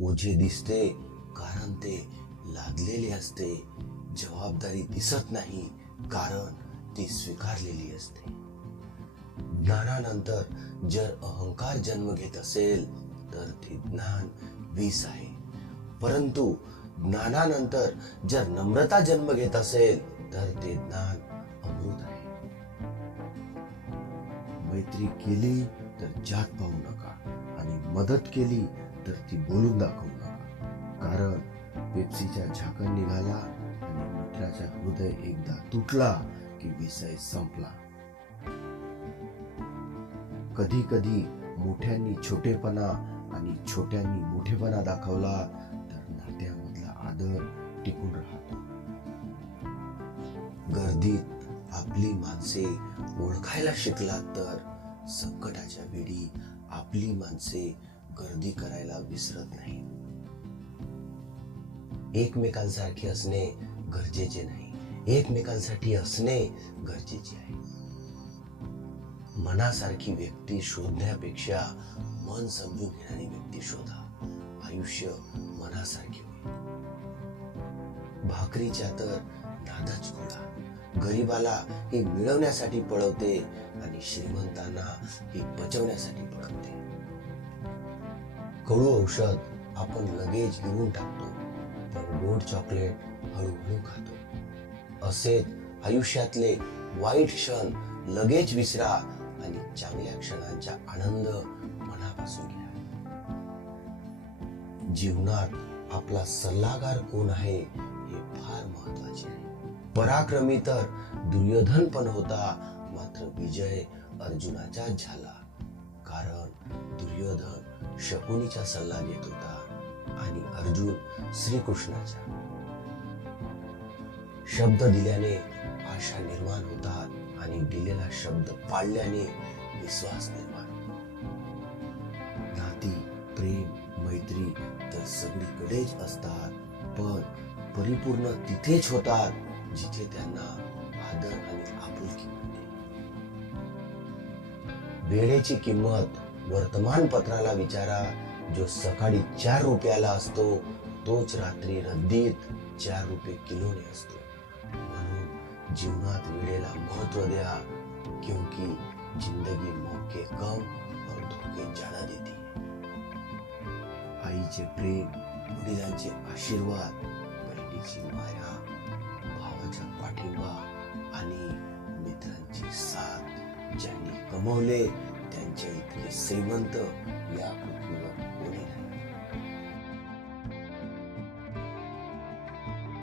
ओझे दिसते कारण ते लादलेले असते. जबाबदारी दिसत नाही कारण ती स्वीकारलेली असते. ज्ञानानंतर जर अहंकार जन्म घेत असेल तर ते ज्ञान वीस आहे. परंतु ज्ञानानंतर जर नम्रता जन्म घेत असेल तर ते ज्ञान अमृत आहे. मैत्री केली तर जात पाहू नका. आणि मदत केली तर ती बोलून दाखवू नका कारण पेप्सीच्या झाकण निघाला आणि मित्राचा हृदय एकदा तुटला की विषय संपला. कधी कधी मोठ्यांनी छोटेपणा आणि छोट्यांनी मोठेपणा दाखवला तर नात्यामधला आदर टिकून राहतो. गर्दीत आपली माणसे ओळखायला शिकला तर संकटाच्या वेळी आपली माणसे गर्दी करायला विसरत नाही. एकमेकांसारखे असणे गरजेचे नाही. एकमेकांसाठी असणे गरजेचे आहे. मनासारखी व्यक्ती शोधण्यापेक्षा मन समजून घेणारी व्यक्ती शोधा. आयुष्य मनासारखे होईल. भाकरीच्या तर नादच गोळा गरीबाला हे मिळवण्यासाठी पळवते आणि श्रीमंतांना हे पचवण्यासाठी पळवते कडू औषध आपण लगेच घेऊन टाकतो. पण गोड चॉकलेट हळूहळू खातो. असेच आयुष्यातले वाईट क्षण लगेच विसरा आणि चांगल्या क्षणांचा आनंद मनापासून घ्या. जीवनात आपला सल्लागार कोण आहे हे फार महत्त्वाचे आहे. पराक्रमी तर दुर्योधन पण होता मात्र विजय अर्जुनाचा झाला. कारण दुर्योधन शकुनीचा सल्ला घेत होता आणि अर्जुन श्रीकृष्णाचा शब्द दिल्याने आशा निर्माण होतात आणि दिलेला शब्द पाळल्याने विश्वास निर्माण नाती प्रेम मैत्री तर सगळीकडेच असतात पण परिपूर्ण तिथेच होतात जिथे त्यांना आदर आणि आपुलकी मिळते वेळेची किंमत वर्तमानपत्राला विचारा. जो सकाळी चार रुपयाला असतो तोच रात्री रद्दीत चार रुपये किलोने असतो. म्हणून जीवनात वेळेला महत्त्व द्या क्योंकि जिंदगी मौके कम और धोके ज्यादा देती है. आईचे प्रेम वडिलांचे आशीर्वाद बहिणीची माया भावाचा पाठिंबा आणि कमवले त्यांच्या इतके श्रीमंत या